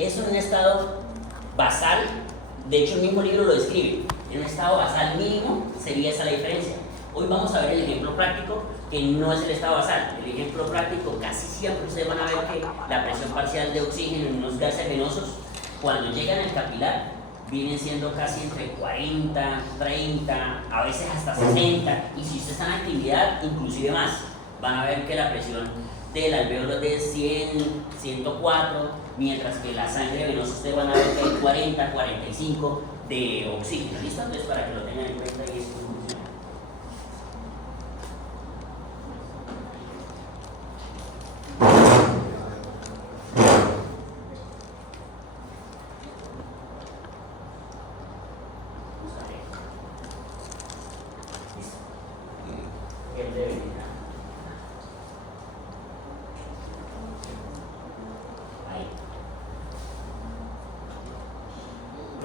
Es un estado basal, de hecho el mismo libro lo describe, en un estado basal mínimo sería esa la diferencia. Hoy vamos a ver el ejemplo práctico, que no es el estado basal. El ejemplo práctico, casi siempre ustedes van a ver que la presión parcial de oxígeno en unos gases venosos, cuando llegan al capilar, vienen siendo casi entre 40, 30, a veces hasta 60, y si usted está en actividad, inclusive más. Van a ver que la presión del alveolo es de 100, 104, mientras que la sangre venosa ustedes van a ver que hay 40, 45 de oxígeno. ¿Listo? Entonces, para que lo tengan en cuenta y esto funciona.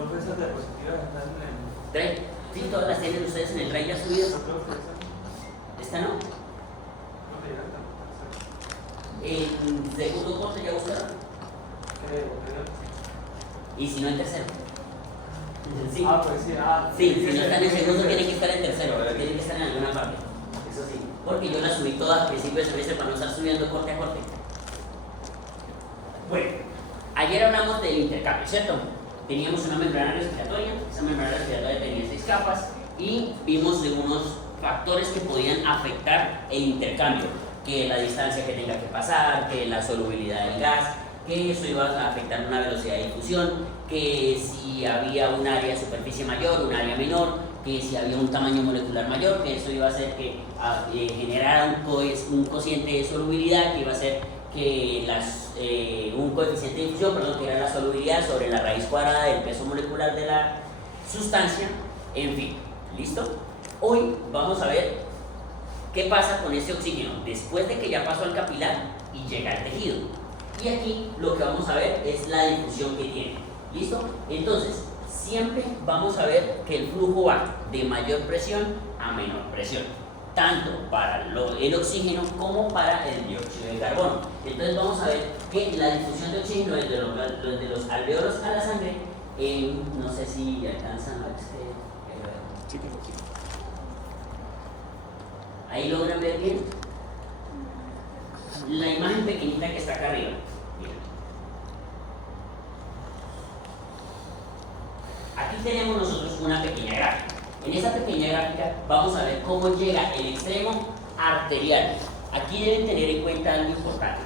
Esas diapositivas están en el ¿Drive? Sí, todas las tienen ustedes en el drive ya subidas. ¿Esta no? ¿En segundo corte ya buscaron? ¿Y si no en tercero? Sí. Pues sí, Sí, si no están en segundo tienen que estar en tercero, pero tienen que estar en alguna parte. Eso sí. Porque yo las subí todas al principio de semestre para no estar subiendo corte a corte. Bueno, ayer hablamos del intercambio, ¿cierto? Teníamos una membrana respiratoria, esa membrana respiratoria tenía 6 capas y vimos de unos factores que podían afectar el intercambio, que la distancia que tenga que pasar, que la solubilidad del gas, que eso iba a afectar una velocidad de difusión, que si había un área de superficie mayor, un área menor, que si había un tamaño molecular mayor, que eso iba a hacer que generara un cociente de solubilidad, que iba a hacer que un coeficiente de difusión, que era la solubilidad sobre la raíz cuadrada del peso molecular de la sustancia, en fin, ¿listo? Hoy vamos a ver qué pasa con este oxígeno después de que ya pasó al capilar y llega al tejido. Y aquí lo que vamos a ver es la difusión que tiene, ¿listo? Entonces, siempre vamos a ver que el flujo va de mayor presión a menor presión, tanto para el oxígeno como para el dióxido de carbono. Entonces vamos a ver que la difusión de oxígeno desde los alveolos a la sangre, no sé si alcanzan a ver ahí logran ver bien la imagen pequeñita que está acá arriba. Aquí tenemos nosotros una pequeña gráfica. En esa pequeña gráfica vamos a ver cómo llega el extremo arterial. Aquí deben tener en cuenta algo importante.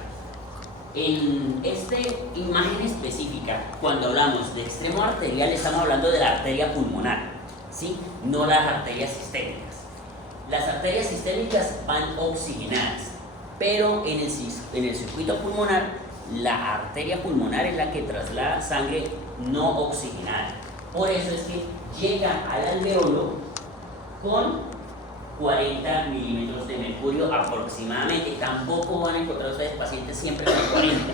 En esta imagen específica, cuando hablamos de extremo arterial, estamos hablando de la arteria pulmonar, ¿sí? No las arterias sistémicas. Las arterias sistémicas van oxigenadas, pero en el circuito pulmonar, la arteria pulmonar es la que traslada sangre no oxigenada. Por eso es que llega al alveolo con 40 milímetros de mercurio aproximadamente. Tampoco van a encontrar ustedes pacientes siempre con 40,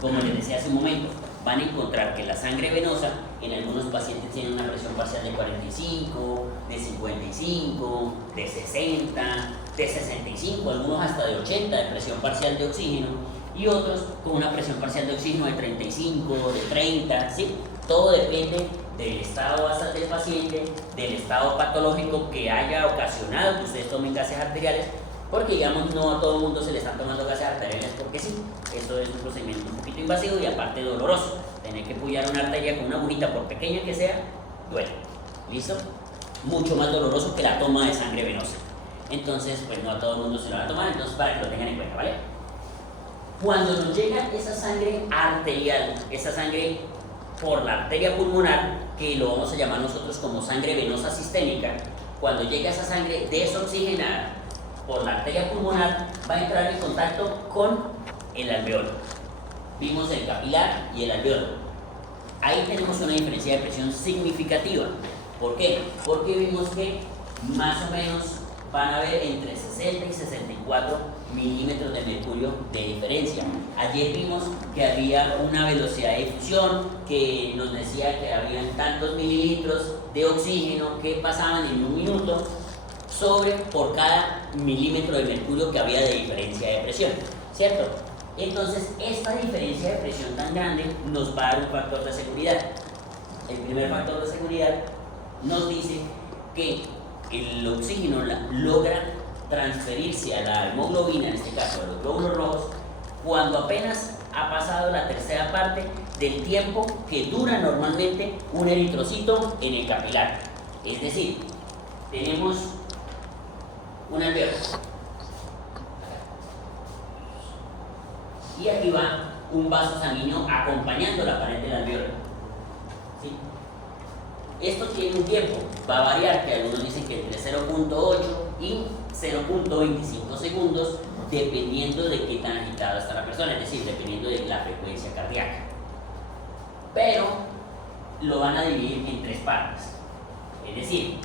como les decía hace un momento. Van a encontrar que la sangre venosa en algunos pacientes tiene una presión parcial de 45, de 55, de 60, de 65, algunos hasta de 80 de presión parcial de oxígeno, y otros con una presión parcial de oxígeno de 35, de 30, ¿sí? Todo depende del estado basal del paciente, del estado patológico que haya ocasionado que ustedes tomen gases arteriales, porque digamos no a todo el mundo se le están tomando gases arteriales porque sí. Esto es un procedimiento un poquito invasivo y aparte doloroso. Tener que pullar una arteria con una agujita, por pequeña que sea, duele. ¿Listo? Mucho más doloroso que la toma de sangre venosa. Entonces, pues no a todo el mundo se lo va a tomar, entonces para que lo tengan en cuenta, ¿vale? Cuando nos llega esa sangre arterial, esa sangre por la arteria pulmonar, que lo vamos a llamar nosotros como sangre venosa sistémica, cuando llega esa sangre desoxigenada por la arteria pulmonar, va a entrar en contacto con el alveolo. Vimos el capilar y el alveolo. Ahí tenemos una diferencia de presión significativa. ¿Por qué? Porque vimos que más o menos van a haber entre 60 y 64 milímetros de mercurio de diferencia. Ayer vimos que había una velocidad de difusión que nos decía que habían tantos mililitros de oxígeno que pasaban en un minuto por cada milímetro de mercurio que había de diferencia de presión, ¿cierto? Entonces, esta diferencia de presión tan grande nos va a dar un factor de seguridad. El primer factor de seguridad nos dice que el oxígeno logra transferirse a la hemoglobina, en este caso a los glóbulos rojos, cuando apenas ha pasado la tercera parte del tiempo que dura normalmente un eritrocito en el capilar. Es decir, tenemos un alveolo y aquí va un vaso sanguíneo acompañando la pared del alveolo. ¿Sí? Esto tiene un tiempo, va a variar, que algunos dicen que entre 0.8 y 0.25 segundos, dependiendo de qué tan agitada está la persona, es decir, dependiendo de la frecuencia cardíaca. Pero lo van a dividir en tres partes, es decir,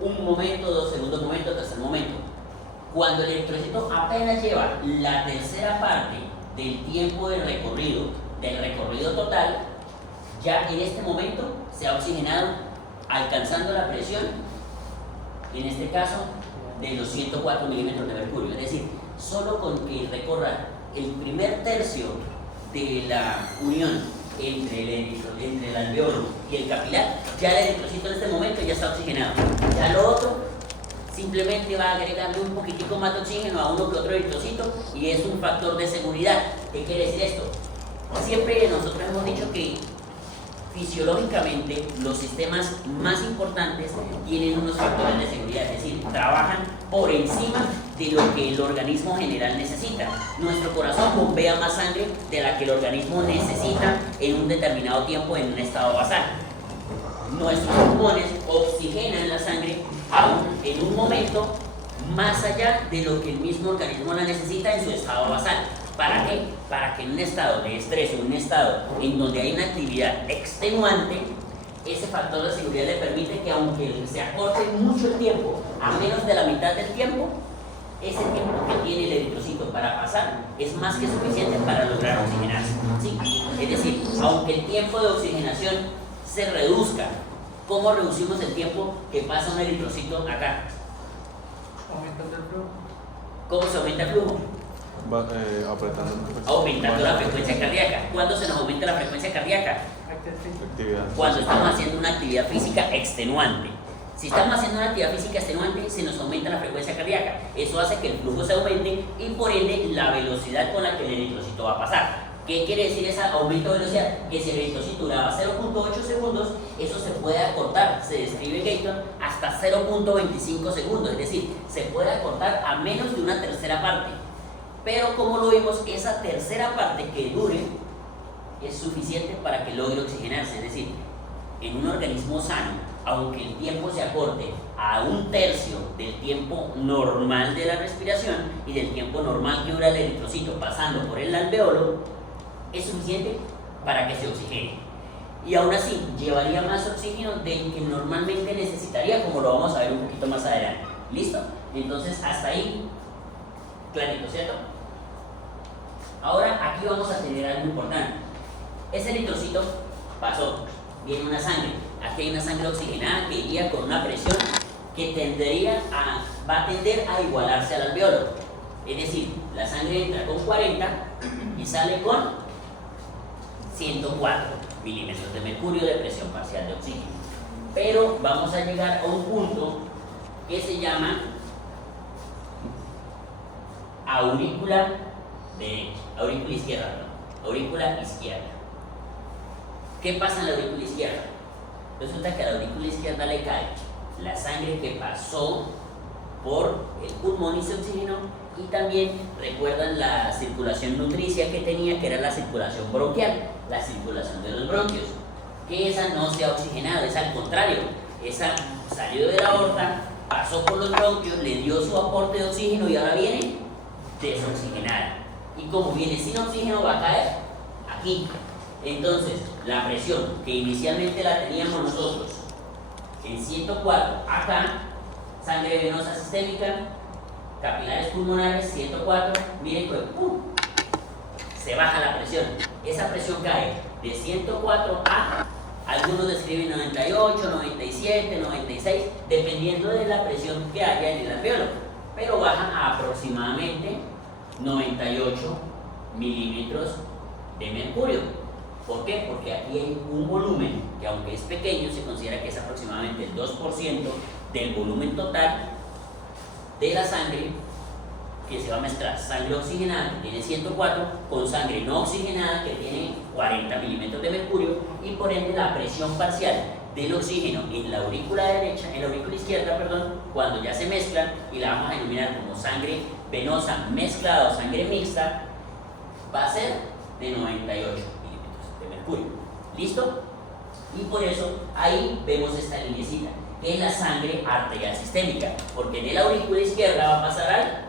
un momento, 2 segundos momento, tercer momento. Cuando el eritrocito apenas lleva la tercera parte del tiempo de recorrido, del recorrido total, ya en este momento se ha oxigenado alcanzando la presión, en este caso, de los 104 milímetros de mercurio. Es decir, solo con que recorra el primer tercio de la unión entre el alveolo y el capilar, ya el eritrocito en este momento ya está oxigenado. Ya lo otro simplemente va a agregarle un poquitico más de oxígeno a uno que otro eritrocito y es un factor de seguridad. ¿Qué quiere decir esto? Siempre nosotros hemos dicho que fisiológicamente los sistemas más importantes tienen unos factores de seguridad, es decir, trabajan por encima de lo que el organismo general necesita. Nuestro corazón bombea más sangre de la que el organismo necesita en un determinado tiempo en un estado basal. Nuestros pulmones oxigenan la sangre en un momento más allá de lo que el mismo organismo la necesita en su estado basal. ¿Para qué? Para que en un estado de estrés o en un estado en donde hay una actividad extenuante, ese factor de seguridad le permite que aunque se acorte mucho el tiempo, a menos de la mitad del tiempo, ese tiempo que tiene el eritrocito para pasar es más que suficiente para lograr oxigenarse. ¿Sí? Es decir, aunque el tiempo de oxigenación se reduzca, ¿cómo reducimos el tiempo que pasa un eritrocito acá? Aumentando el flujo. ¿Cómo se aumenta el flujo? Aumentando la frecuencia cardíaca. ¿Cuándo se nos aumenta la frecuencia cardíaca? Actividad. Cuando estamos haciendo una actividad física extenuante. Si estamos haciendo una actividad física extenuante, se nos aumenta la frecuencia cardíaca. Eso hace que el flujo se aumente y por ende la velocidad con la que el eritrocito va a pasar. ¿Qué quiere decir ese aumento de velocidad? Que si el eritrocito duraba 0.8 segundos, eso se puede acortar, se describe Gayton, hasta 0.25 segundos. Es decir, se puede acortar a menos de una tercera parte. Pero como lo vimos, esa tercera parte que dure es suficiente para que logre oxigenarse. Es decir, en un organismo sano, aunque el tiempo se acorte a un tercio del tiempo normal de la respiración y del tiempo normal que dura el eritrocito pasando por el alveolo, es suficiente para que se oxigene. Y aún así, llevaría más oxígeno del que normalmente necesitaría, como lo vamos a ver un poquito más adelante. ¿Listo? Entonces, hasta ahí, clarito, ¿cierto? Ahora, aquí vamos a tener algo importante. Ese eritrocito pasó, viene una sangre. Aquí hay una sangre oxigenada que iría con una presión que va a tender a igualarse al alveolo. Es decir, la sangre entra con 40 y sale con 104 milímetros de mercurio de presión parcial de oxígeno. Pero vamos a llegar a un punto que se llama aurícula izquierda. ¿Qué pasa en la aurícula izquierda? Resulta que a la aurícula izquierda le cae la sangre que pasó por el pulmón y se oxigenó, y también recuerdan la circulación nutricia que tenía, que era la circulación bronquial, la circulación de los bronquios, que esa no se ha oxigenado, es al contrario, esa salió de la aorta, pasó por los bronquios, le dio su aporte de oxígeno y ahora viene desoxigenada. Y como viene sin oxígeno, va a caer aquí. Entonces, la presión que inicialmente la teníamos nosotros en 104 acá, sangre venosa sistémica, capilares pulmonares 104, miren que se baja la presión. Esa presión cae de 104 a, algunos describen 98, 97, 96, dependiendo de la presión que haya en el alveolo, pero baja a aproximadamente 98 milímetros de mercurio. ¿Por qué? Porque aquí hay un volumen que, aunque es pequeño, se considera que es aproximadamente el 2% del volumen total de la sangre, que se va a mezclar sangre oxigenada, que tiene 104, con sangre no oxigenada, que tiene 40 milímetros de mercurio, y por ende la presión parcial del oxígeno en la aurícula derecha, en la aurícula izquierda, perdón, cuando ya se mezclan, y la vamos a denominar como sangre venosa mezclada o sangre mixta, va a ser de 98 milímetros de mercurio. ¿Listo? Y por eso ahí vemos esta linecita, que es la sangre arterial sistémica, porque de la aurícula izquierda va a pasar al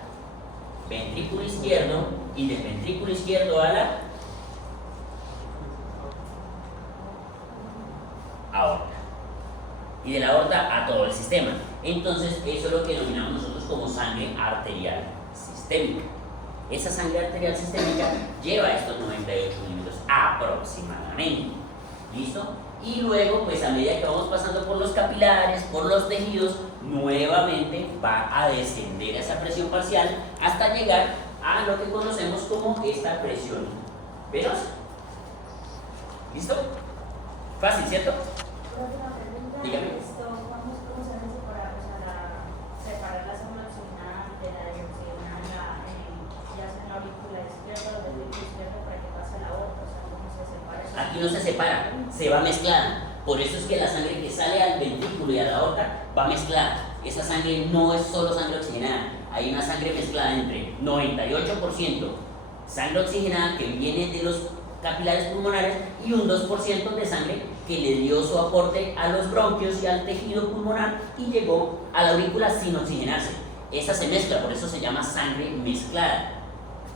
ventrículo izquierdo, y del ventrículo izquierdo a la aorta, y de la aorta a todo el sistema. Entonces eso es lo que denominamos nosotros como sangre arterial sistémica. Esa sangre arterial sistémica lleva estos 98 milímetros aproximadamente. ¿Listo? Y luego, pues a medida que vamos pasando por los capilares, por los tejidos, nuevamente va a descender esa presión parcial hasta llegar a lo que conocemos como esta presión venosa. ¿Listo? Fácil, ¿cierto? Una pregunta, Dígame. ¿cómo se hace para separar la sangre oxigenada de la desoxigenada, ya sea en la aurícula izquierda o del ventrículo izquierdo, para que pase a la aorta? O sea, ¿cómo se separa eso? Aquí no se separa, se va mezclada. Por eso es que la sangre que sale al ventrículo y a la aorta va mezclada. Esa sangre no es solo sangre oxigenada, hay una sangre mezclada entre 98% sangre oxigenada que viene de los capilares pulmonares y un 2% de sangre que le dio su aporte a los bronquios y al tejido pulmonar y llegó a la aurícula sin oxigenarse. Esa se mezcla, por eso se llama sangre mezclada.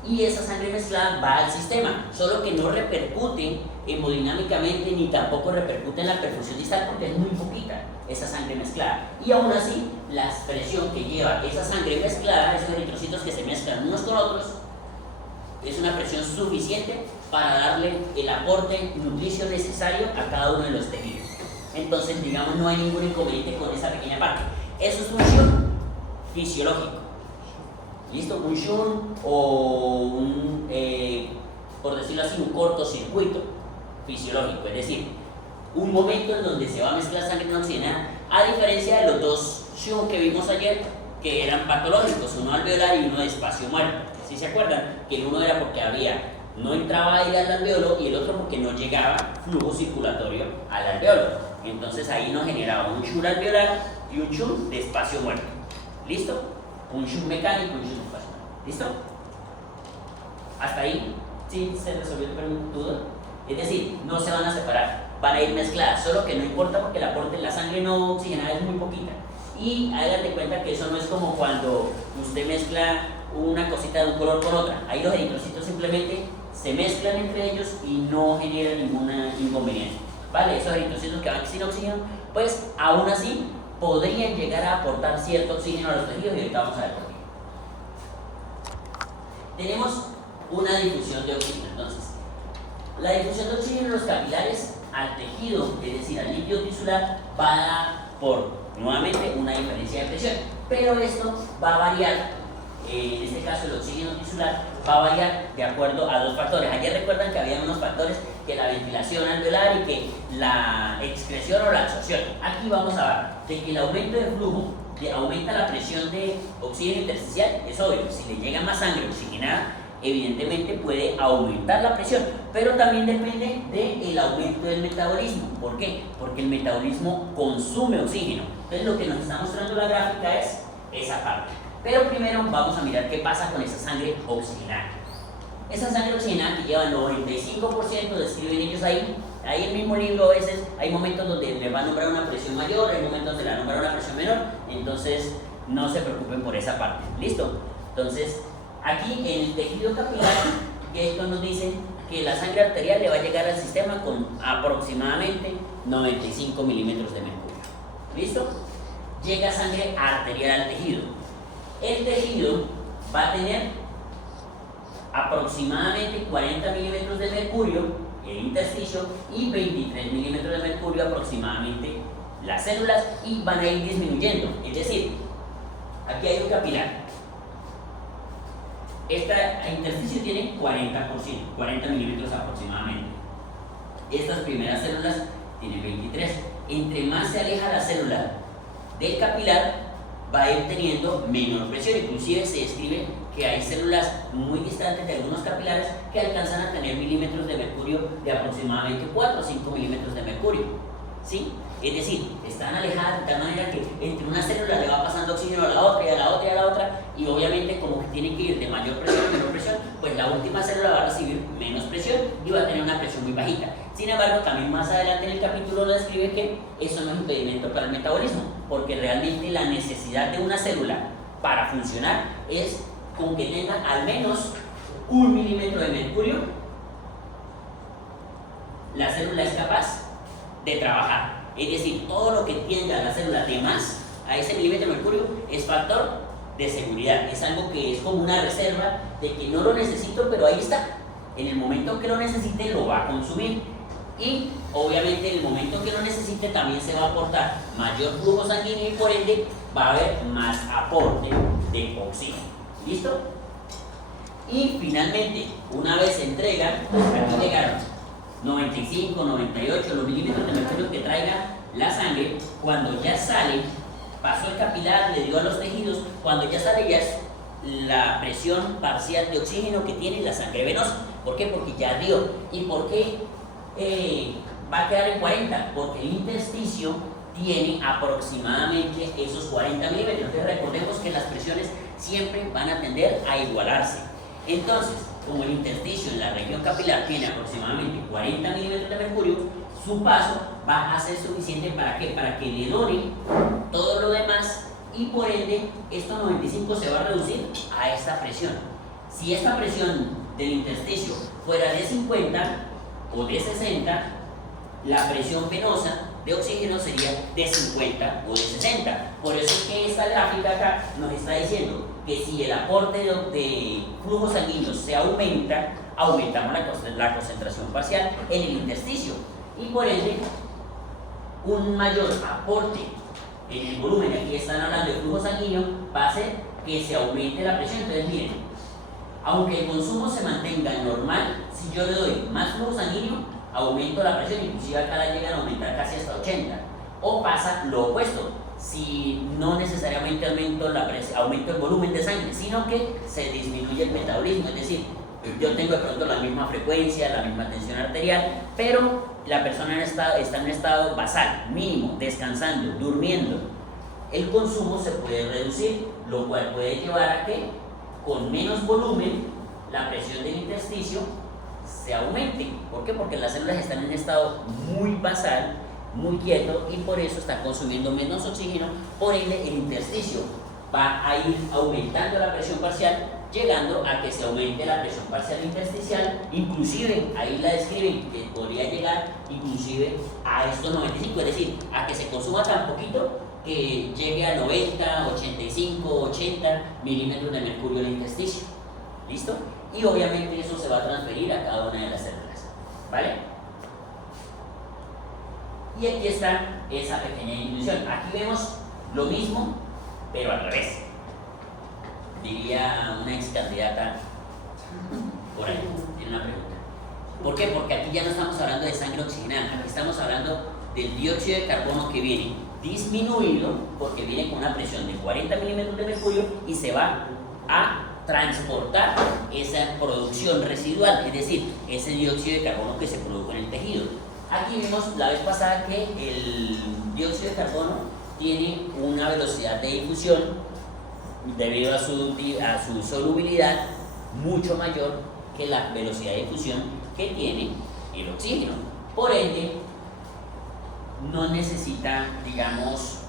Y esa sangre mezclada va al sistema, solo que no repercute hemodinámicamente ni tampoco repercute en la perfusión distal porque es muy poquita esa sangre mezclada. Y aún así, la presión que lleva esa sangre mezclada, esos eritrocitos que se mezclan unos con otros, es una presión suficiente para darle el aporte nutricio necesario a cada uno de los tejidos. Entonces, digamos, no hay ningún inconveniente con esa pequeña parte. Eso es un shunt fisiológico. ¿Listo? Un shunt o un, por decirlo así, un cortocircuito fisiológico. Es decir, un momento en donde se va a mezclar sangre no oxigenada, a diferencia de los dos shunt que vimos ayer, que eran patológicos, uno alveolar y uno de espacio muerto. ¿Sí se acuerdan? Que el uno era porque no entraba aire al alveolo y el otro porque no llegaba flujo circulatorio al alveolo. Entonces ahí nos generaba un shunt alveolar y un shunt de espacio muerto. ¿Listo? Un shunt mecánico y un shunt de espacio muerto. ¿Listo? Hasta ahí sí se resolvió el duda. Es decir, no se van a separar, van a ir mezcladas, solo que no importa porque el aporte de la sangre no oxigenada es muy poquita. Y hagan de cuenta que eso no es como cuando usted mezcla una cosita de un color con otra. Ahí los eritrocitos simplemente se mezclan entre ellos y no generan ninguna inconveniencia. ¿Vale? Esos eritrocitos que van sin oxígeno, pues aún así podrían llegar a aportar cierto oxígeno a los tejidos y ahorita vamos a ver por qué. Tenemos una difusión de oxígeno. Entonces, la difusión de oxígeno en los capilares al tejido, es decir, al líquido tisular, va a dar por, nuevamente, una diferencia de presión. Pero esto va a variar. En este caso el oxígeno tisular va a variar de acuerdo a dos factores. Ayer recuerdan que había unos factores, que la ventilación alveolar y que la excreción o la absorción. Aquí vamos a ver de que el aumento de flujo aumenta la presión de oxígeno intersticial, es obvio. Si le llega más sangre oxigenada, evidentemente puede aumentar la presión, pero también depende del aumento del metabolismo. ¿Por qué? Porque el metabolismo consume oxígeno. Entonces lo que nos está mostrando la gráfica es esa parte. Pero primero vamos a mirar qué pasa con esa sangre oxigenada. Esa sangre oxigenada que lleva el 95%, describen ellos ahí. Ahí en el mismo libro a veces hay momentos donde le va a nombrar una presión mayor, hay momentos donde le va a nombrar una presión menor. Entonces no se preocupen por esa parte. ¿Listo? Entonces aquí en el tejido capilar, que esto nos dice que la sangre arterial le va a llegar al sistema con aproximadamente 95 milímetros de mercurio. ¿Listo? Llega sangre arterial al tejido. El tejido va a tener aproximadamente 40 milímetros de mercurio, el intersticio, y 23 milímetros de mercurio aproximadamente las células, y van a ir disminuyendo. Es decir, aquí hay un capilar. Esta intersticio tiene 40%, 40 milímetros aproximadamente. Estas primeras células tienen 23. Entre más se aleja la célula del capilar, va a ir teniendo menor presión. Inclusive se describe que hay células muy distantes de algunos capilares que alcanzan a tener milímetros de mercurio de aproximadamente 4 o 5 milímetros de mercurio, ¿sí? Es decir, están alejadas de tal manera que entre una célula le va pasando oxígeno a la otra y a la otra y a la otra, y obviamente como que tiene que ir de mayor presión a menor presión, pues la última célula va a recibir menos presión y va a tener una presión muy bajita. Sin embargo, también más adelante en el capítulo lo describe que eso no es impedimento para el metabolismo, porque realmente la necesidad de una célula para funcionar es con que tenga al menos 1 milímetro de mercurio. La célula es capaz de trabajar. Es decir, todo lo que tienda la célula de más a ese milímetro de mercurio es factor de seguridad. Es algo que es como una reserva de que no lo necesito, pero ahí está. En el momento que lo necesite, lo va a consumir. Y obviamente en el momento que lo necesite, también se va a aportar mayor flujo sanguíneo y por ende va a haber más aporte de oxígeno. ¿Listo? Y finalmente, una vez se entrega, pues aquí llegaron 95, 98, los milímetros de mercurio que traiga la sangre. Cuando ya sale, pasó el capilar, le dio a los tejidos, cuando ya sale ya es la presión parcial de oxígeno que tiene la sangre venosa. ¿Por qué? Porque ya dio. ¿Y por qué va a quedar en 40? Porque el intersticio tiene aproximadamente esos 40 milímetros. Entonces recordemos que las presiones siempre van a tender a igualarse. Entonces, como el intersticio en la región capilar tiene aproximadamente 40 milímetros de mercurio, su paso va a ser suficiente ¿para qué? Para que le done todo lo demás y por ende estos 95 se va a reducir a esta presión. Si esta presión del intersticio fuera de 50 o de 60, la presión venosa de oxígeno sería de 50 o de 60. Por eso es que esta gráfica acá nos está diciendo que si el aporte de flujo sanguíneo se aumenta, aumentamos la concentración parcial en el intersticio y por ende un mayor aporte en el volumen, aquí están hablando de flujo sanguíneo, va a hacer que se aumente la presión. Entonces miren, aunque el consumo se mantenga normal, si yo le doy más flujo sanguíneo, aumento la presión, inclusive acá la llegan a aumentar casi hasta 80. O pasa lo opuesto, si no necesariamente aumento el volumen de sangre, sino que se disminuye el metabolismo, es decir, yo tengo de pronto la misma frecuencia, la misma tensión arterial, pero la persona está en un estado basal, mínimo, descansando, durmiendo. El consumo se puede reducir, lo cual puede llevar a que con menos volumen la presión del intersticio se aumente. ¿Por qué? Porque las células están en un estado muy basal, muy quieto y por eso están consumiendo menos oxígeno, por ende el intersticio va a ir aumentando la presión parcial, llegando a que se aumente la presión parcial intersticial, inclusive ahí la describen que podría llegar inclusive a estos 95, es decir, a que se consuma tan poquito que llegue a 90, 85, 80 milímetros de mercurio en el intersticio. ¿Listo? Y obviamente eso se va a transferir a cada una de las células, ¿vale? Y aquí está esa pequeña disminución. Aquí vemos lo mismo, pero al revés. Diría una ex candidata por ahí, tiene una pregunta. ¿Por qué? Porque aquí ya no estamos hablando de sangre oxigenada, aquí estamos hablando del dióxido de carbono que viene disminuido porque viene con una presión de 40 milímetros de mercurio y se va a transportar esa producción residual, es decir, ese dióxido de carbono que se produjo en el tejido. Aquí vimos la vez pasada que el dióxido de carbono tiene una velocidad de difusión debido a su solubilidad mucho mayor que la velocidad de difusión que tiene el oxígeno. Por ende, no necesita, digamos,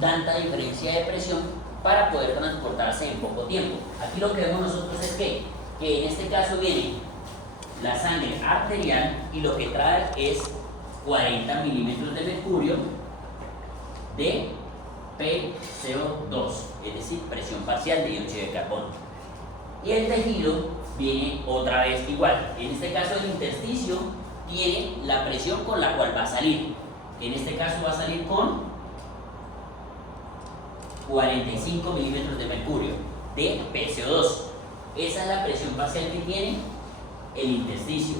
tanta diferencia de presión para poder transportarse en poco tiempo. Aquí lo que vemos nosotros es que en este caso viene la sangre arterial y lo que trae es 40 milímetros de mercurio de PCO2, es decir, presión parcial de dióxido de carbono. Y el tejido viene otra vez igual. En este caso el intersticio tiene la presión con la cual va a salir. En este caso va a salir con 45 milímetros de mercurio de PCO2. Esa es la presión parcial que tiene el intersticio.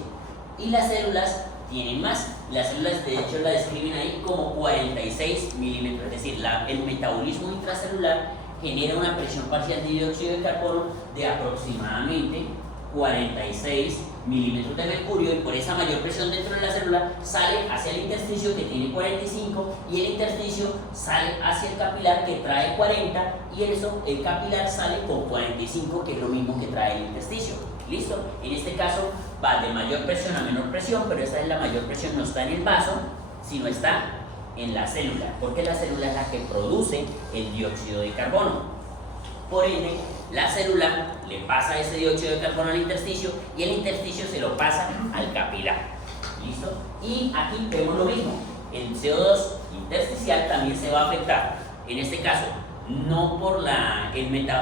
Y las células tienen más. Las células de hecho la describen ahí como 46 milímetros, es decir, el metabolismo intracelular genera una presión parcial de dióxido de carbono de aproximadamente 46 milímetros de mercurio, y por esa mayor presión dentro de la célula sale hacia el intersticio que tiene 45, y el intersticio sale hacia el capilar que trae 40, y el capilar sale con 45, que es lo mismo que trae el intersticio. ¿Listo? En este caso va de mayor presión a menor presión, pero esta es la mayor presión, no está en el vaso, sino está en la célula, porque la célula es la que produce el dióxido de carbono. Por ende, la célula le pasa ese dióxido de carbono al intersticio y el intersticio se lo pasa al capilar. ¿Listo? Y aquí vemos lo mismo. El CO2 intersticial también se va a afectar. En este caso, no por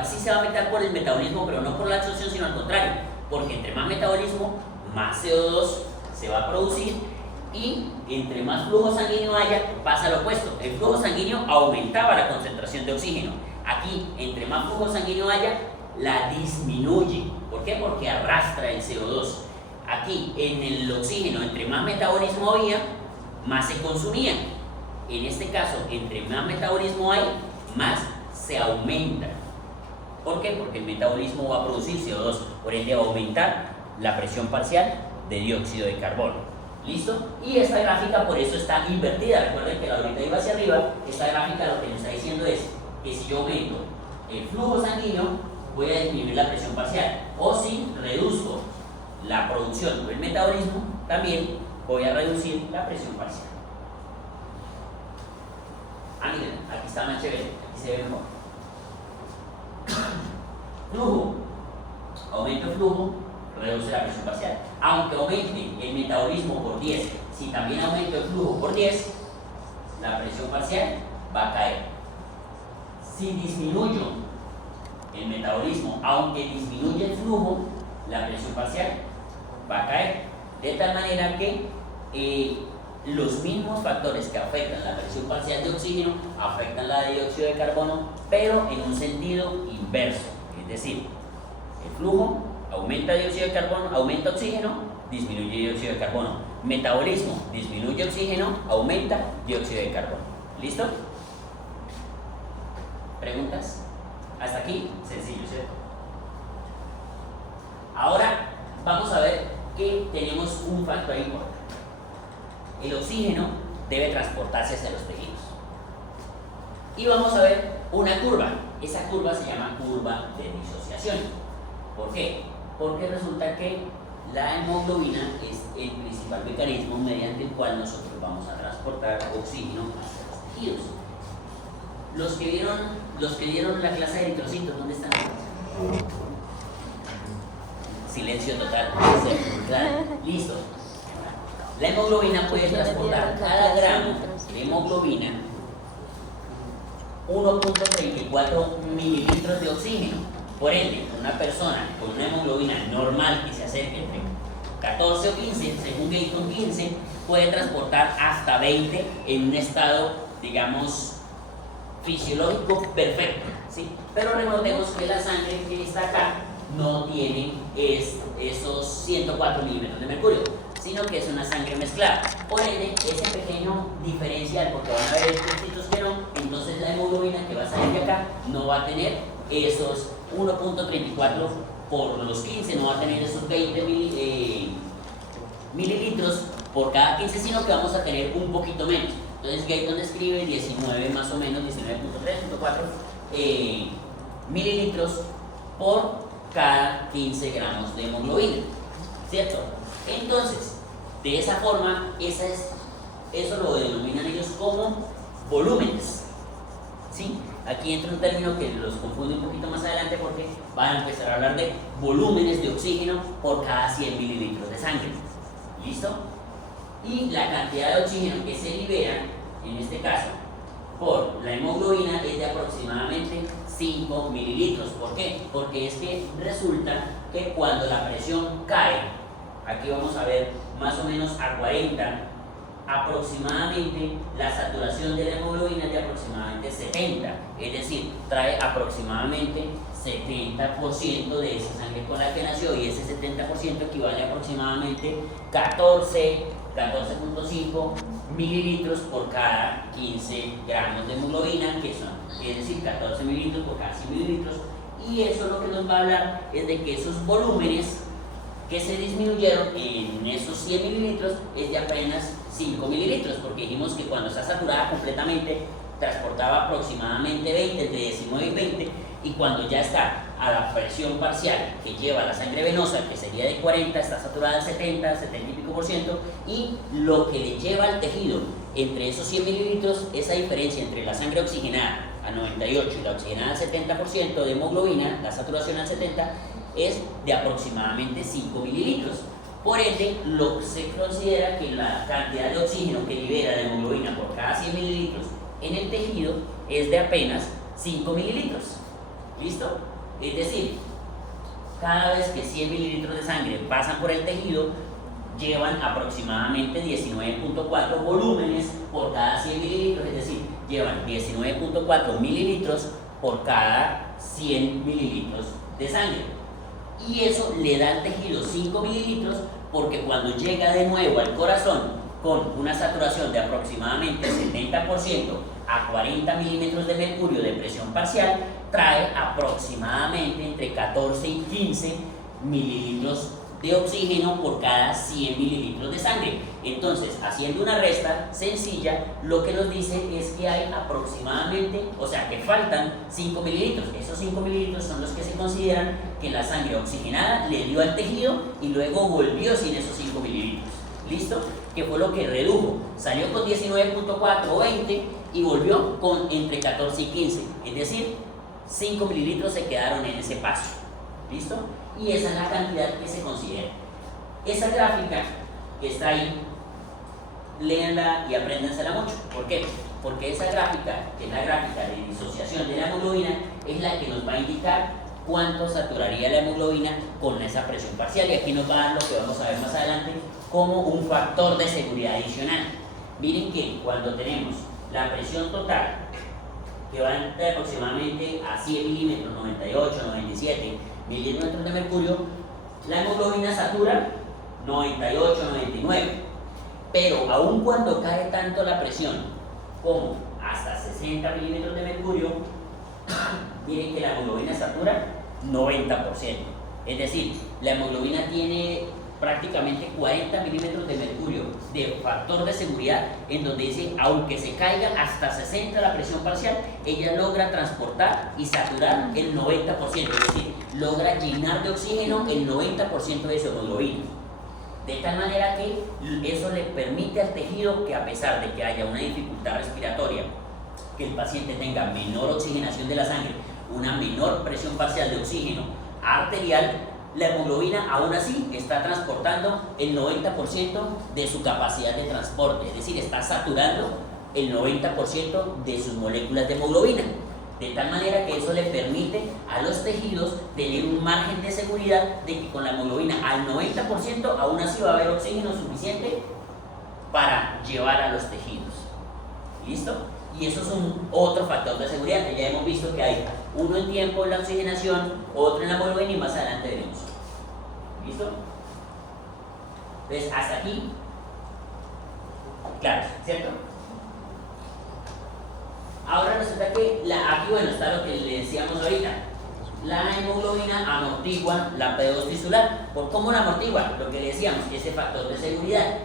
sí se va a afectar por el metabolismo, pero no por la absorción, sino al contrario. Porque entre más metabolismo, más CO2 se va a producir, y entre más flujo sanguíneo haya, pasa lo opuesto. El flujo sanguíneo aumentaba la concentración de oxígeno. Aquí, entre más flujo sanguíneo haya, la disminuye. ¿Por qué? Porque arrastra el CO2. Aquí, en el oxígeno, entre más metabolismo había, más se consumía. En este caso, entre más metabolismo hay, más se aumenta. ¿Por qué? Porque el metabolismo va a producir CO2, por ende va a aumentar la presión parcial de dióxido de carbono. ¿Listo? Y esta gráfica por eso está invertida. Recuerden que la ahorita iba hacia arriba. Esta gráfica lo que nos está diciendo es que si yo aumento el flujo sanguíneo, voy a disminuir la presión parcial. O si reduzco la producción o el metabolismo, también voy a reducir la presión parcial. Miren, aquí está más chévere, aquí se ve mejor. Flujo. Aumento el flujo, reduce la presión parcial. Aunque aumente el metabolismo por 10, si también aumento el flujo por 10, la presión parcial va a caer. Si disminuyo el metabolismo, aunque disminuye el flujo, la presión parcial va a caer. De tal manera que los mismos factores que afectan la presión parcial de oxígeno afectan la de dióxido de carbono, pero en un sentido inverso. Es decir, el flujo aumenta dióxido de carbono, aumenta oxígeno, disminuye dióxido de carbono. Metabolismo, disminuye oxígeno, aumenta dióxido de carbono. ¿Listo? ¿Preguntas? Hasta aquí, sencillo, ¿cierto? Ahora vamos a ver que tenemos un factor importante. El oxígeno debe transportarse hacia los tejidos. Y vamos a ver una curva. Esa curva se llama curva de disociación. ¿Por qué? Porque resulta que la hemoglobina es el principal mecanismo mediante el cual nosotros vamos a transportar oxígeno hacia los tejidos. Los que dieron la clase de eritrocitos, ¿dónde están? Silencio total. Listo. La hemoglobina puede transportar cada gramo de hemoglobina 1.34 mililitros de oxígeno. Por ende, una persona con una hemoglobina normal que se acerque entre 14 o 15, según Gayton 15, puede transportar hasta 20 en un estado, digamos, fisiológico perfecto, ¿sí? Pero recordemos que la sangre que está acá no tiene esos 104 milímetros de mercurio, sino que es una sangre mezclada. Por ende, ese pequeño diferencial, porque van a haber eritrocitos que no, entonces la hemoglobina que va a salir de acá no va a tener esos 1.34 por los 15, no va a tener esos 20 mililitros por cada 15, sino que vamos a tener un poquito menos. Entonces Gayton describe 19 más o menos, 19.3.4 mililitros por cada 15 gramos de hemoglobina, ¿cierto? Entonces, de esa forma, eso lo denominan ellos como volúmenes, ¿sí? Aquí entra un término que los confunde un poquito más adelante porque van a empezar a hablar de volúmenes de oxígeno por cada 100 mililitros de sangre. ¿Listo? Y la cantidad de oxígeno que se libera, en este caso, por la hemoglobina es de aproximadamente 5 mililitros. ¿Por qué? Porque es que resulta que cuando la presión cae, aquí vamos a ver más o menos a 40, aproximadamente la saturación de la hemoglobina es de aproximadamente 70, es decir, trae aproximadamente 70% de esa sangre con la que nació, y ese 70% equivale a aproximadamente 14.5 mililitros por cada 15 gramos de hemoglobina, que son, es decir, 14 mililitros por cada 100 mililitros, y eso lo que nos va a hablar es de que esos volúmenes que se disminuyeron en esos 100 mililitros es de apenas 5 mililitros, porque dijimos que cuando está saturada completamente transportaba aproximadamente 20, entre 19 y 20, y cuando ya está a la presión parcial que lleva la sangre venosa, que sería de 40, está saturada al 70, 70 y pico por ciento, y lo que le lleva al tejido entre esos 100 mililitros, esa diferencia entre la sangre oxigenada a 98 y la oxigenada al 70% de hemoglobina, la saturación al 70, es de aproximadamente 5 mililitros. Por ende, lo que se considera que la cantidad de oxígeno que libera la hemoglobina por cada 100 mililitros en el tejido es de apenas 5 mililitros. ¿Listo? Es decir, cada vez que 100 mililitros de sangre pasan por el tejido, llevan aproximadamente 19.4 volúmenes por cada 100 mililitros, es decir, llevan 19.4 mililitros por cada 100 mililitros de sangre. Y eso le da al tejido 5 mililitros, porque cuando llega de nuevo al corazón con una saturación de aproximadamente 70% a 40 milímetros de mercurio de presión parcial, trae aproximadamente entre 14 y 15 mililitros de oxígeno por cada 100 mililitros de sangre. Entonces, haciendo una resta sencilla, lo que nos dice es que hay aproximadamente, o sea, que faltan 5 mililitros. Esos 5 mililitros son los que se consideran que la sangre oxigenada le dio al tejido y luego volvió sin esos 5 mililitros. ¿Listo? Que fue lo que redujo. Salió con 19.4 o 20 y volvió con entre 14 y 15. Es decir, 5 mililitros se quedaron en ese paso. ¿Listo? Y esa es la cantidad que se considera. Esa gráfica que está ahí, léanla y apréndensela mucho. ¿Por qué? Porque esa gráfica, que es la gráfica de disociación de la hemoglobina, es la que nos va a indicar cuánto saturaría la hemoglobina con esa presión parcial. Y aquí nos va a dar lo que vamos a ver más adelante como un factor de seguridad adicional. Miren que cuando tenemos la presión total, que va de aproximadamente a 100 milímetros, 98, 97 milímetros de mercurio, la hemoglobina satura 98, 99, pero aun cuando cae tanto la presión como hasta 60 milímetros de mercurio, miren que la hemoglobina satura 90%, es decir, la hemoglobina tiene prácticamente 40 milímetros de mercurio de factor de seguridad, en donde dice, aunque se caiga hasta 60 la presión parcial, ella logra transportar y saturar el 90%, es decir, logra llenar de oxígeno el 90% de su hemoglobina. De tal manera que eso le permite al tejido que, a pesar de que haya una dificultad respiratoria, que el paciente tenga menor oxigenación de la sangre, una menor presión parcial de oxígeno arterial, la hemoglobina aún así está transportando el 90% de su capacidad de transporte, es decir, está saturando el 90% de sus moléculas de hemoglobina. De tal manera que eso le permite a los tejidos tener un margen de seguridad de que con la hemoglobina al 90% aún así va a haber oxígeno suficiente para llevar a los tejidos. ¿Listo? Y eso es otro factor de seguridad, que ya hemos visto que hay uno en tiempo en la oxigenación, otro en la hemoglobina, y más adelante veremos. ¿Listo? Entonces, hasta aquí, claro, ¿cierto? Ahora resulta que aquí, bueno, está lo que le decíamos ahorita. La hemoglobina amortigua la P2 tisular. ¿Por cómo la amortigua? Lo que le decíamos, ese factor de seguridad.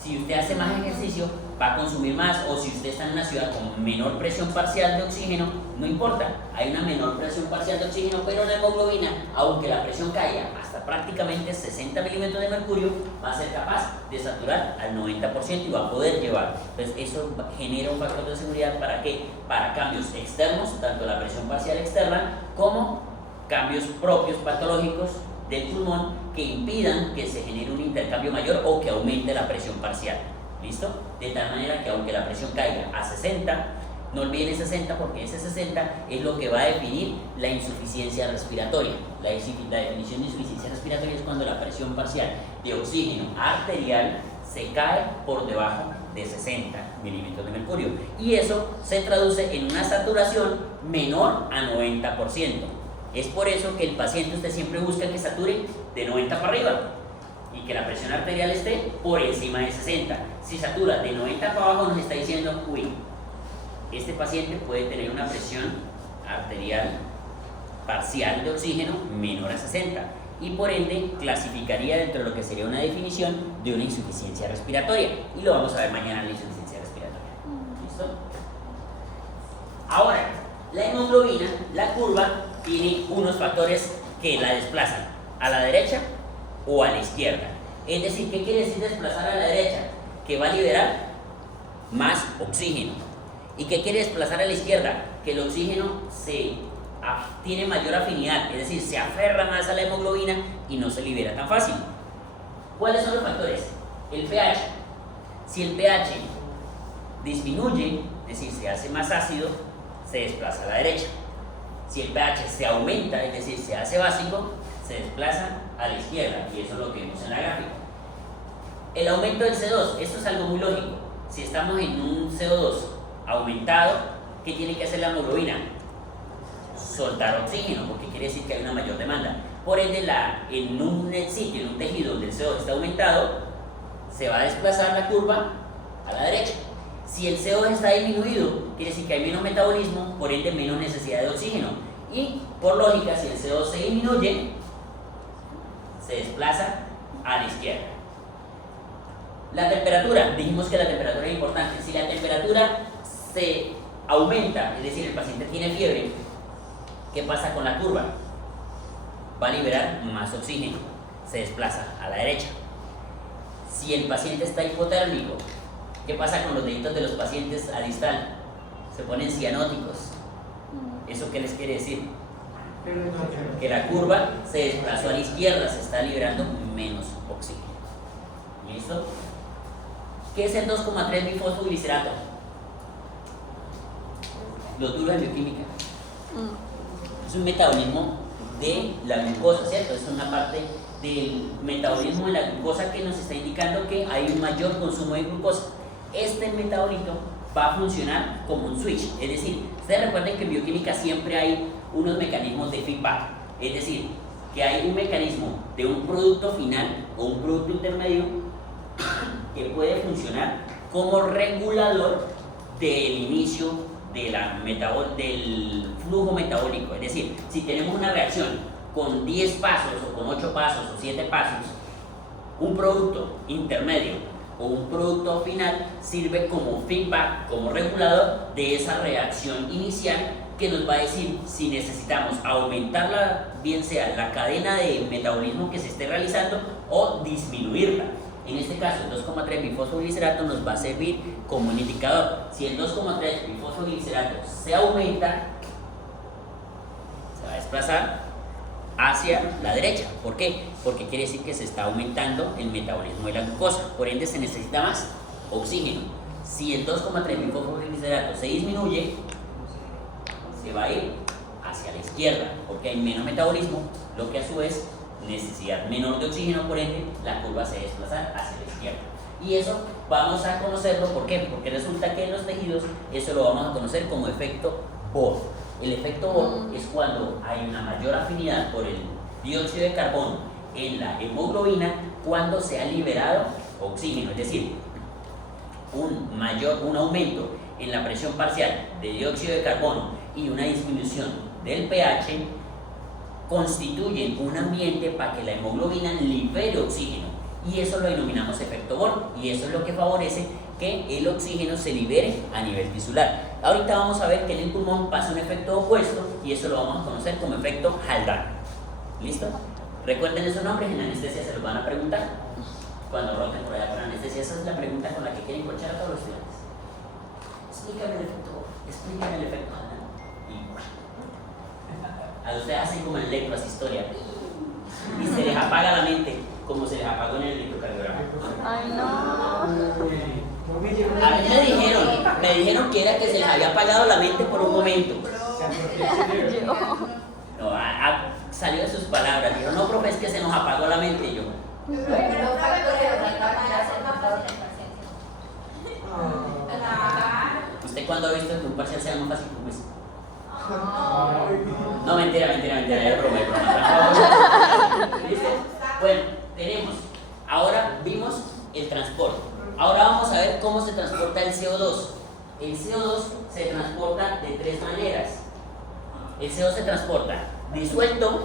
Si usted hace más ejercicio, va a consumir más, o si usted está en una ciudad con menor presión parcial de oxígeno, no importa, hay una menor presión parcial de oxígeno, pero la hemoglobina, aunque la presión caiga hasta prácticamente 60 milímetros de mercurio, va a ser capaz de saturar al 90% y va a poder llevar. Entonces eso genera un factor de seguridad ¿para qué? Para cambios externos, tanto la presión parcial externa como cambios propios patológicos del pulmón que impidan que se genere un intercambio mayor o que aumente la presión parcial. ¿Listo? De tal manera que aunque la presión caiga a 60, no olviden 60, porque ese 60 es lo que va a definir la insuficiencia respiratoria. La definición de insuficiencia respiratoria es cuando la presión parcial de oxígeno arterial se cae por debajo de 60 milímetros de mercurio. Y eso se traduce en una saturación menor a 90%. Es por eso que el paciente usted siempre busca que sature de 90 para arriba y que la presión arterial esté por encima de 60. Si satura de 90 para abajo nos está diciendo, uy, este paciente puede tener una presión arterial parcial de oxígeno menor a 60 y por ende clasificaría dentro de lo que sería una definición de una insuficiencia respiratoria, y lo vamos a ver mañana en la insuficiencia respiratoria. ¿Listo? Ahora, la hemoglobina, la curva, tiene unos factores que la desplazan a la derecha o a la izquierda. Es decir, ¿qué quiere decir desplazar a la derecha? Que va a liberar más oxígeno. ¿Y qué quiere desplazar a la izquierda? Que el oxígeno tiene mayor afinidad, es decir, se aferra más a la hemoglobina y no se libera tan fácil. ¿Cuáles son los factores? El pH. Si el pH disminuye, es decir, se hace más ácido, se desplaza a la derecha. Si el pH se aumenta, es decir, se hace básico, se desplaza a la izquierda, y eso es lo que vemos en la gráfica. El aumento del CO2, esto es algo muy lógico. Si estamos en un CO2 aumentado, ¿qué tiene que hacer la hemoglobina? Soltar oxígeno, porque quiere decir que hay una mayor demanda. Por ende, en un sitio, en un tejido donde el CO2 está aumentado, se va a desplazar la curva a la derecha. Si el CO2 está disminuido, quiere decir que hay menos metabolismo, por ende menos necesidad de oxígeno. Y por lógica, si el CO2 se disminuye, se desplaza a la izquierda. La temperatura, dijimos que la temperatura es importante. Si la temperatura se aumenta, es decir, el paciente tiene fiebre, ¿qué pasa con la curva? Va a liberar más oxígeno, se desplaza a la derecha. Si el paciente está hipotérmico, ¿qué pasa con los deditos de los pacientes a distal? Se ponen cianóticos. ¿Eso qué les quiere decir? Que la curva se desplazó a la izquierda, se está liberando menos oxígeno. ¿Listo? ¿Qué es el 2,3 bifosfoglicerato? Los duros en bioquímica. Es un metabolismo de la glucosa, ¿cierto? Es una parte del metabolismo de la glucosa que nos está indicando que hay un mayor consumo de glucosa. Este metabolito va a funcionar como un switch, es decir, ustedes recuerden que en bioquímica siempre hay unos mecanismos de feedback, es decir, que hay un mecanismo de un producto final o un producto intermedio que puede funcionar como regulador del inicio del flujo metabólico. Es decir, si tenemos una reacción con 10 pasos o con 8 pasos o 7 pasos, un producto intermedio o un producto final sirve como feedback, como regulador de esa reacción inicial, que nos va a decir si necesitamos aumentarla, bien sea la cadena de metabolismo que se esté realizando, o disminuirla. En este caso, el 2,3 bifosfoglicerato nos va a servir como un indicador. Si el 2,3 bifosfoglicerato se aumenta, se va a desplazar hacia la derecha. ¿Por qué? Porque quiere decir que se está aumentando el metabolismo de la glucosa, por ende se necesita más oxígeno. Si el 2,3 bifosfoglicerato se disminuye, se va a ir hacia la izquierda, porque hay menos metabolismo, lo que a su vez necesidad menor de oxígeno, por ende la curva se desplaza hacia la izquierda. Y eso vamos a conocerlo, ¿por qué? Porque resulta que en los tejidos eso lo vamos a conocer como efecto Bohr. El efecto Bohr es cuando hay una mayor afinidad por el dióxido de carbono en la hemoglobina cuando se ha liberado oxígeno, es decir, un aumento en la presión parcial de dióxido de carbono y una disminución del pH constituyen un ambiente para que la hemoglobina libere oxígeno, y eso lo denominamos efecto Bohr, y eso es lo que favorece que el oxígeno se libere a nivel tisular. Ahorita vamos a ver que en el pulmón pasa un efecto opuesto, y eso lo vamos a conocer como efecto Haldane. ¿Listo? Recuerden esos nombres, en la anestesia se los van a preguntar cuando roten por allá con anestesia. Esa es la pregunta con la que quieren coachar a todos los estudiantes. Explícame el efecto Bohr, explícame el efecto Haldane. A ustedes hacen como en lectras historia y se les apaga la mente, como se les apagó en el electrocardiograma. Ay, no. A mí me dijeron que era que se les había apagado la mente por un momento. No, salió de sus palabras. Dijo, no, profe, es que se nos apagó la mente. Y yo, ¿usted cuándo ha visto que un parcial sea más fácil que un quiz? No, mentira, es broma, ¿Listo? Bueno, tenemos, ahora vimos el transporte. Ahora vamos a ver cómo se transporta el CO2. El CO2 se transporta de tres maneras. El CO2 se transporta disuelto,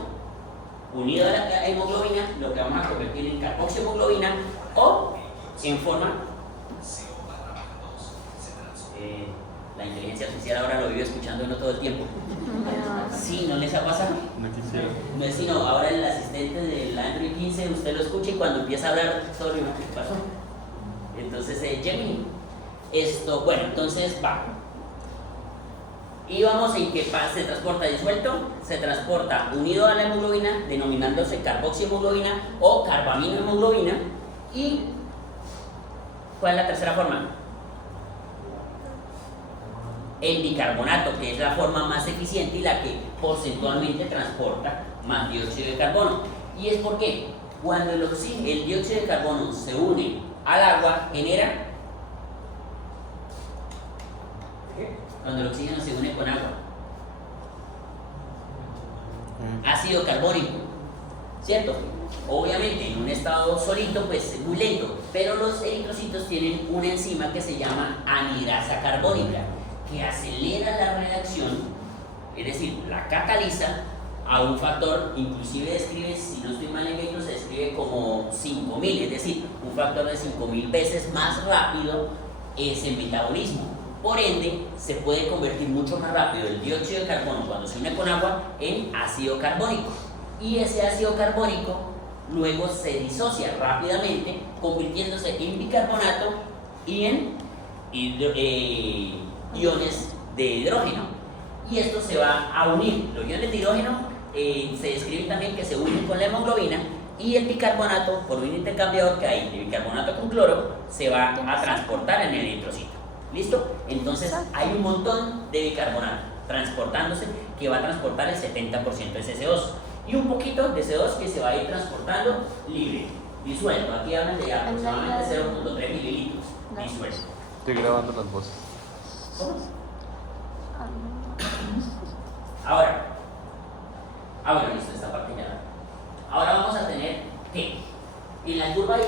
unido a la hemoglobina, lo que vamos a convertir en carboxiemoglobina, o en forma... la inteligencia artificial ahora lo vive escuchando uno todo el tiempo. Sí, ¿no les ha pasado? No quisiera. No es sino ahora el asistente del Android 15, usted lo escucha y cuando empieza a hablar, sorry, ¿qué pasó? Entonces, Gemini. Bueno, entonces va. Y vamos en que se transporta disuelto, se transporta unido a la hemoglobina, denominándose carboxiemoglobina o carbaminohemoglobina. ¿Y cuál es la tercera forma? El bicarbonato, que es la forma más eficiente y la que porcentualmente transporta más dióxido de carbono. ¿Y es por qué? Cuando el dióxido de carbono se une al agua, genera... Cuando el oxígeno se une con agua, ácido carbónico, ¿cierto? Obviamente en un estado solito pues es muy lento, pero los eritrocitos tienen una enzima que se llama anhidrasa carbónica, que acelera la reacción, es decir, la cataliza a un factor, inclusive describe, si no estoy mal en esto, se describe como 5000, es decir, un factor de 5000 veces más rápido es el metabolismo. Por ende, se puede convertir mucho más rápido el dióxido de carbono cuando se une con agua en ácido carbónico. Y ese ácido carbónico luego se disocia rápidamente, convirtiéndose en bicarbonato y en iones de hidrógeno. Y esto se va a unir. Los iones de hidrógeno se describen también que se unen con la hemoglobina, y el bicarbonato, por un intercambiador que hay de bicarbonato con cloro, se va a transportar en el eritrocito. ¿Listo? Entonces hay un montón de bicarbonato transportándose, que va a transportar el 70% de ese CO2 y un poquito de CO2 que se va a ir transportando libre, disuelto. Aquí hablan de aproximadamente 0.3 mililitros disuelto. Estoy grabando las voces. Ahora, bueno, listo, esta parte ya. Ahora vamos a tener que en la curva de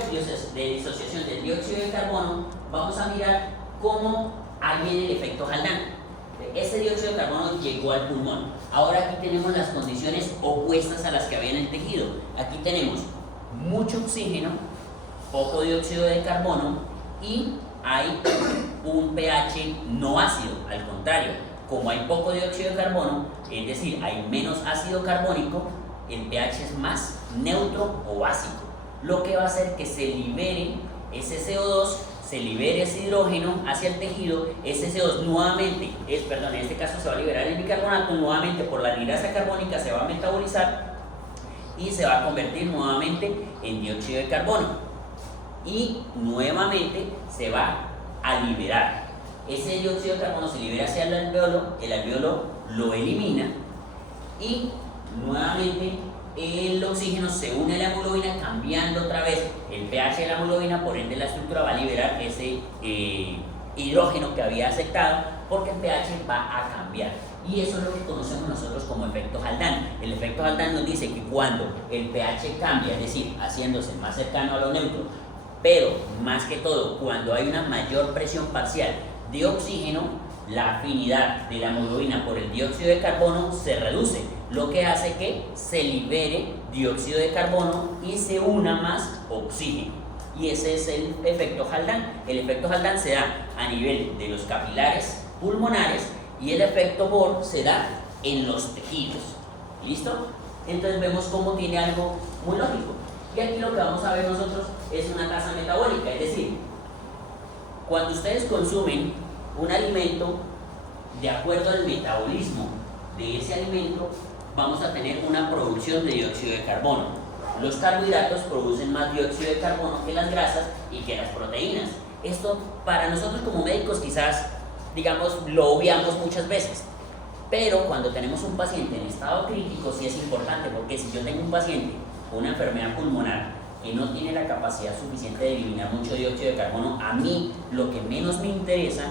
disociación del dióxido de carbono vamos a mirar cómo hay el efecto Haldane. Ese dióxido de carbono llegó al pulmón. Ahora aquí tenemos las condiciones opuestas a las que había en el tejido. Aquí tenemos mucho oxígeno, poco dióxido de carbono y hay un pH no ácido. Al contrario, como hay poco dióxido de carbono, es decir, hay menos ácido carbónico, el pH es más neutro o básico, lo que va a hacer que se libere ese CO2, se libere ese hidrógeno hacia el tejido. Ese CO2 nuevamente, en este caso se va a liberar el bicarbonato, nuevamente por la anhidrasa carbónica se va a metabolizar y se va a convertir nuevamente en dióxido de carbono y nuevamente se va a liberar. Ese dióxido de carbono se libera hacia el alveolo lo elimina y nuevamente el oxígeno se une a la hemoglobina, cambiando otra vez el pH de la hemoglobina, por ende la estructura va a liberar ese hidrógeno que había aceptado, porque el pH va a cambiar. Y eso es lo que conocemos nosotros como efecto Haldane. El efecto Haldane nos dice que cuando el pH cambia, es decir, haciéndose más cercano a lo neutro, pero más que todo cuando hay una mayor presión parcial de oxígeno, la afinidad de la hemoglobina por el dióxido de carbono se reduce, lo que hace que se libere dióxido de carbono y se una más oxígeno. Y ese es el efecto Haldane. El efecto Haldane se da a nivel de los capilares pulmonares y el efecto Bohr se da en los tejidos. ¿Listo? Entonces vemos cómo tiene algo muy lógico. Y aquí lo que vamos a ver nosotros es una tasa metabólica, es decir, cuando ustedes consumen un alimento, de acuerdo al metabolismo de ese alimento, vamos a tener una producción de dióxido de carbono. Los carbohidratos producen más dióxido de carbono que las grasas y que las proteínas. Esto para nosotros como médicos quizás, digamos, lo obviamos muchas veces, pero cuando tenemos un paciente en estado crítico sí es importante, porque si yo tengo un paciente con una enfermedad pulmonar que no tiene la capacidad suficiente de eliminar mucho dióxido de carbono, a mí lo que menos me interesa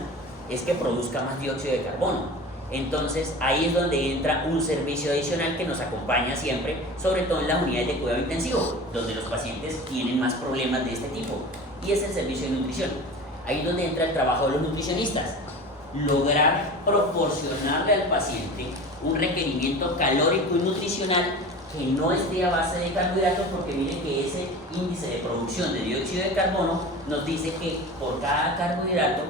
es que produzca más dióxido de carbono. Entonces ahí es donde entra un servicio adicional que nos acompaña siempre, sobre todo en las unidades de cuidado intensivo, donde los pacientes tienen más problemas de este tipo, y es el servicio de nutrición. Ahí es donde entra el trabajo de los nutricionistas, lograr proporcionarle al paciente un requerimiento calórico y nutricional que no esté a base de carbohidratos, porque miren que ese índice de producción de dióxido de carbono nos dice que por cada carbohidrato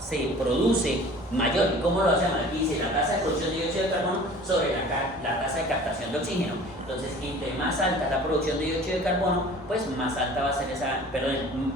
se produce mayor. ¿Y cómo lo hacemos? Aquí dice la tasa de producción de dióxido de carbono sobre la tasa de captación de oxígeno. Entonces, entre más alta es la producción de dióxido de carbono, pues más alta va a ser esa, perdón,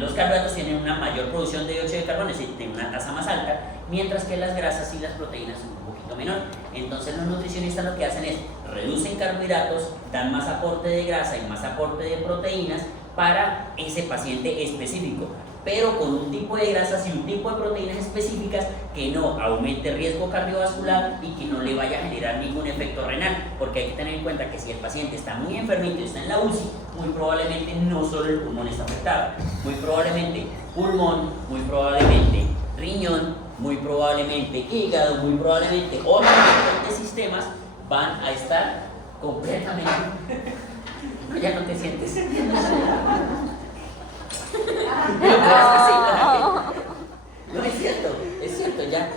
los carbohidratos tienen una mayor producción de dióxido de carbono, es decir, tienen una tasa más alta, mientras que las grasas y las proteínas son un poquito menor. Entonces los nutricionistas lo que hacen es reducen carbohidratos, dan más aporte de grasa y más aporte de proteínas para ese paciente específico, pero con un tipo de grasas y un tipo de proteínas específicas que no aumente riesgo cardiovascular y que no le vaya a generar ningún efecto renal, porque hay que tener en cuenta que si el paciente está muy enfermito y está en la UCI, muy probablemente no solo el pulmón está afectado, muy probablemente pulmón, muy probablemente riñón, muy probablemente hígado, muy probablemente otros diferentes sistemas van a estar completamente... Ya no te sientes. No, es cierto, ya.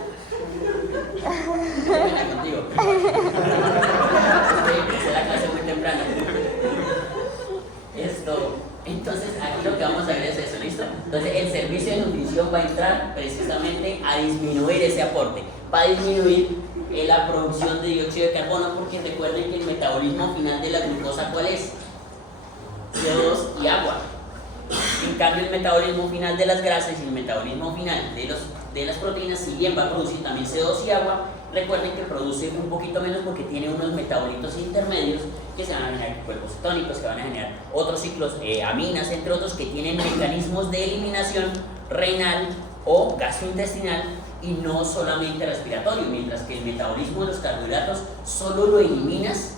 Venga contigo. Empecé la clase muy temprano. Entonces aquí lo que vamos a ver es eso, ¿listo? Entonces el servicio de nutrición va a entrar precisamente a disminuir ese aporte, va a disminuir la producción de dióxido de carbono, porque recuerden que el metabolismo final de la glucosa, ¿cuál es? CO2 y agua. En cambio, el metabolismo final de las grasas y el metabolismo final de las proteínas, si bien va a producir también CO2 y agua, recuerden que produce un poquito menos porque tiene unos metabolitos intermedios que se van a generar cuerpos cetónicos, que van a generar otros ciclos, aminas, entre otros, que tienen mecanismos de eliminación renal o gastrointestinal y no solamente respiratorio, mientras que el metabolismo de los carbohidratos solo lo eliminas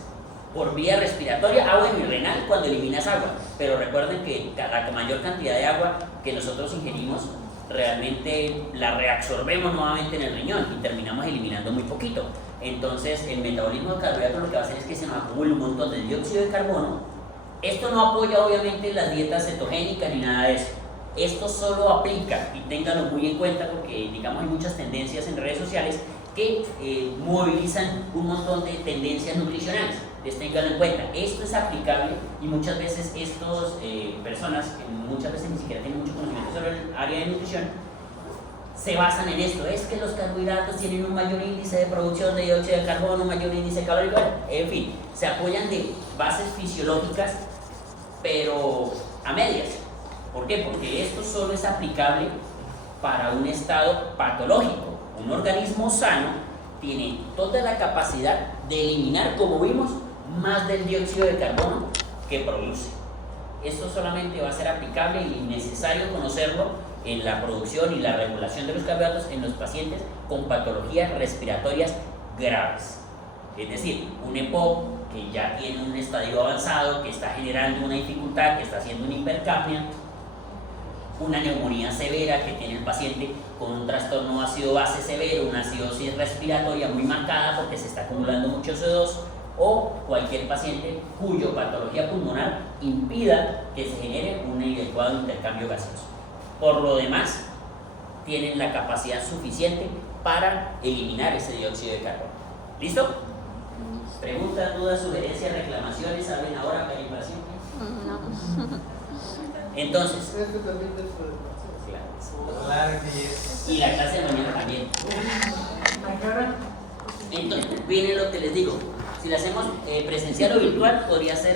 por vía respiratoria, agua y renal cuando eliminas agua, pero recuerden que la mayor cantidad de agua que nosotros ingerimos realmente la reabsorbemos nuevamente en el riñón y terminamos eliminando muy poquito. Entonces el metabolismo de carbohidratos lo que va a hacer es que se nos acumule un montón de dióxido de carbono. Esto no apoya obviamente las dietas cetogénicas ni nada de eso. Esto solo aplica, y ténganlo muy en cuenta porque digamos hay muchas tendencias en redes sociales que movilizan un montón de tendencias nutricionales. Les tengan en cuenta, esto es aplicable y muchas veces estas personas que muchas veces ni siquiera tienen mucho conocimiento sobre el área de nutrición se basan en esto, es que los carbohidratos tienen un mayor índice de producción de dióxido de carbono, un mayor índice calórico, en fin, se apoyan de bases fisiológicas pero a medias. ¿Por qué? Porque esto solo es aplicable para un estado patológico. Un organismo sano tiene toda la capacidad de eliminar, como vimos, más del dióxido de carbono que produce. Esto solamente va a ser aplicable y necesario conocerlo en la producción y la regulación de los carbohidratos en los pacientes con patologías respiratorias graves. Es decir, un EPOC que ya tiene un estadio avanzado, que está generando una dificultad, que está haciendo una hipercapnia, una neumonía severa que tiene el paciente con un trastorno ácido-base severo, una acidosis respiratoria muy marcada porque se está acumulando mucho CO2, o cualquier paciente cuyo patología pulmonar impida que se genere un adecuado intercambio gaseoso. Por lo demás, tienen la capacidad suficiente para eliminar ese dióxido de carbono. ¿Listo? ¿Preguntas, dudas, sugerencias, reclamaciones? ¿Saben ahora calibración? No. Entonces, Claro que es. y la clase de mañana también. Entonces, viene lo que les digo. Si la hacemos presencial o virtual, podría ser